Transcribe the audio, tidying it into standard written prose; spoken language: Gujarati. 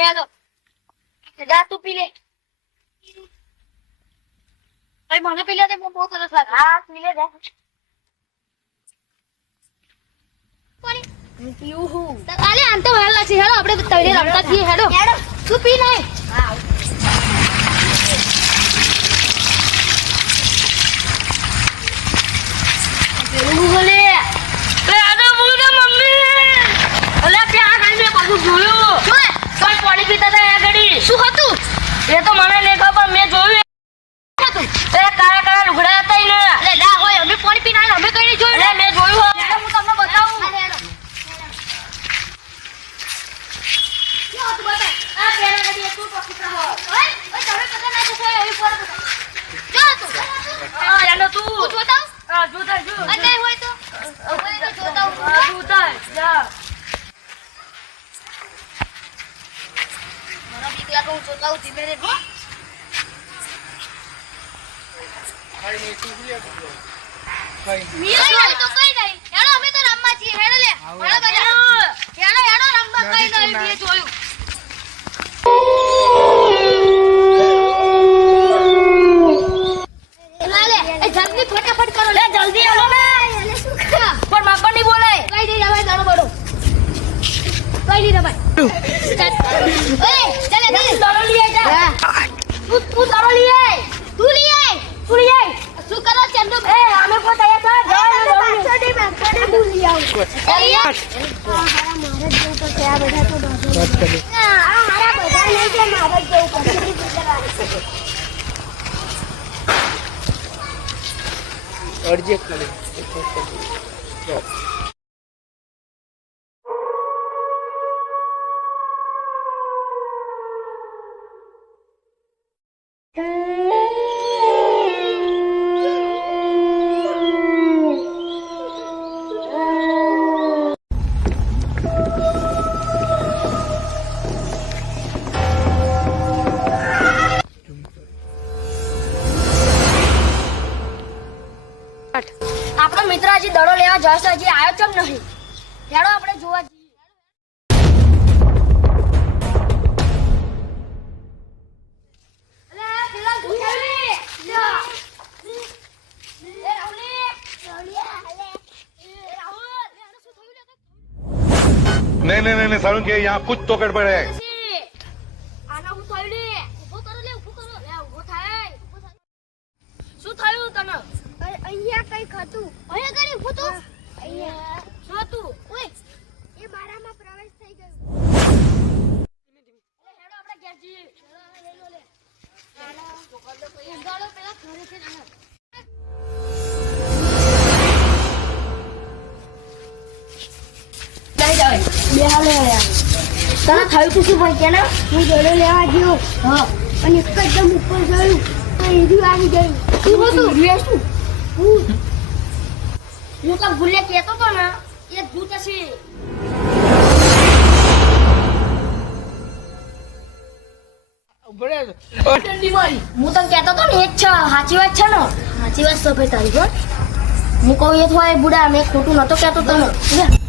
હેડો જા તું પી લે ભાઈ મને પી લે તે બહુ સરસ લાગે હા પી લે જા કોની પીવું હું અલે આમ તો વાર લાગશે હેડો આપણે તઈને રમતા છીએ હેડો તું પી લે હા પેલું બોલે બે આદો બોલે મમ્મી અલે ત્યાં ખાઈને પાછું જોયું શું કોઈ પાણી પીતા હતા આ ઘડી શું હતું એ તો મને નહીં ખબર મેં જોયું હતું એ કાળા કાળા લુગડા હતા ને અલે ના હોય અમે પાણી પીને અમે કઈ નહીં જોયું અલે મેં જોયું હો હું તમને બતાવું યો તું બતા આ પેલા નદી તું પકડા હો ઓય તમે પતા ના છો એવી પર જો તું આ યાલો તું જોતા હા જોતા જો અને હોય તો જોતા હું જોતા જા મારા દીકરા કો જોતા હું ધીમે રે ખાઈ નહીં તું ભૂલ્યા ખાઈ મીરા તો કઈ નહીં હેડો અમે તો રમવા છીએ હેડો લે મારા બધા હેડો રમવા કઈ નહીં મેં જોયું લાલે એ જલ્દી ફટાફટ કરો લે જલ્દી આવો ને એને શું ખા પણ માપા નહીં બોલાય કઈ નહીં રવાય દાણો બડો કઈ નહીં રવાય ઓય ચાલે દાણો લઈ જા તું દાણો લઈ આય તું લઈ આય શું કરો ચંદુ એ અમે કો તૈયાર થા પાછોડી ભૂલી આવ હારા મારે જ જેવું પડશે આ બધા તો આ હારા બધા નહીં કે મારે જ જેવું પડશે અરજી કરે આપણો મિત્ર હજી દડો લેવા જશે હજી આવ્યો ચમ નહીં હેડો આપણે જોવા જઈએ અલે પેલા ભૂખાવી नहीं सारुण के यहाँ कुछ तो गड़बड़ है આના હું થયું લે ઊભો કરો લે ઊભો થાય શું થયું તને અહીંયા કઈ ખાતું અહીંયા કરી ઊભો તો અહીંયા શું હતું ઓય એ મારામાં પ્રવેશ થઈ ગયો અરે હેડો આપણે ઘેર જઈએ લે લે આના છોકરો તો ઉગાડો પેલા ઘરે છે આના તને થયું તું શું ભાઈ કેના હું દડો લેવા ગયો હા અને એકદમ ઉપર ગયું તો એવી આવી ગઈ શું હતું શું ભૂત હું તો ભૂલે કહેતો તો ને એ ભૂત હશે હું તો કહેતો તો ને એ જ છે સાચી વાત છે ને સાચી વાત છે ભાઈ તારી હું કહું એ થોડા બુડા મેં ખોટું નતો કહેતો તને